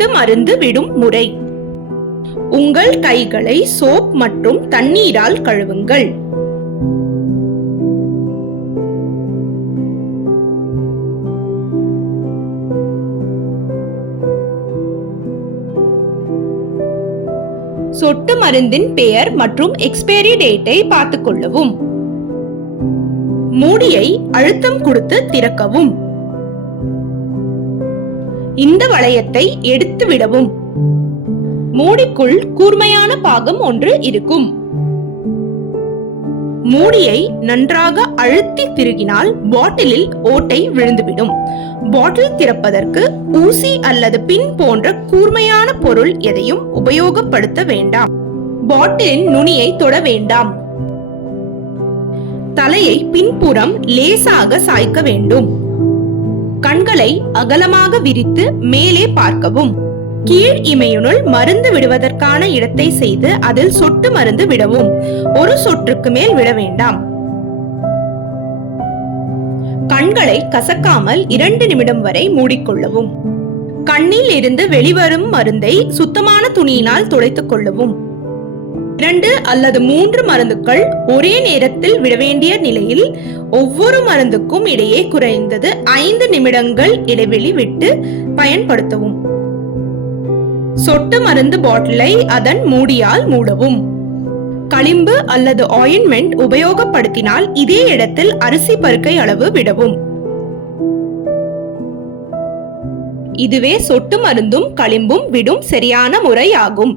சொட்டு மருந்து விடும் முறை. உங்கள் கைகளை சோப் மற்றும் தண்ணீரால் கழுவுங்கள். சொட்டு மருந்தின் பெயர் மற்றும் எக்ஸ்பைரி டேட்டை பார்த்துக் கொள்ளவும். மூடியை அழுத்தம் கொடுத்து திறக்கவும். இந்த வளையத்தை எடுத்து விடவும். மூடிக்குள் கூர்மையான பாகம் ஒன்று இருக்கும். மூடியை நன்றாக அழுத்தி திருகினால் பாட்டிலில் ஓட்டை விழுந்துவிடும். பாட்டில் திறப்பதற்கு ஊசி அல்லது பின் போன்ற கூர்மையான பொருள் எதையும் உபயோகப்படுத்த வேண்டாம். பாட்டிலின் நுனியை தொட வேண்டாம். தலையை பின்புறம் லேசாக சாய்க்க வேண்டும். கண்களை அகலமாக விரித்து மேலே பார்க்கவும். கீழ் இமையினுள் மருந்து விடுவதற்கான இடத்தை செய்து அதில் சொட்டு மருந்து விடவும். ஒரு சொட்டுக்கு மேல் விட வேண்டாம். கண்களை கசக்காமல் 2 நிமிடம் வரை மூடிக்கொள்ளவும். கண்ணில் இருந்து வெளிவரும் மருந்தை சுத்தமான துணியினால் துடைத்துக் கொள்ளவும். 2 அல்லது 3 மருந்துகள் ஒரே நேரத்தில் விட வேண்டிய நிலையில் ஒவ்வொரு மருந்துக்கும் இடையே குறைந்தது 5 நிமிடங்கள் இடைவெளி விட்டு பயன்படுத்தவும். சொட்டு மருந்து பாட்டிலை அதன் மூடியால் மூடவும். களிம்பு அல்லது ஆயின்மெண்ட் உபயோகப்படுத்தினால் இதே இடத்தில் அரிசி பருக்கை அளவு விடவும். இதுவே சொட்டு மருந்தும் களிம்பும் விடும் சரியான முறை ஆகும்.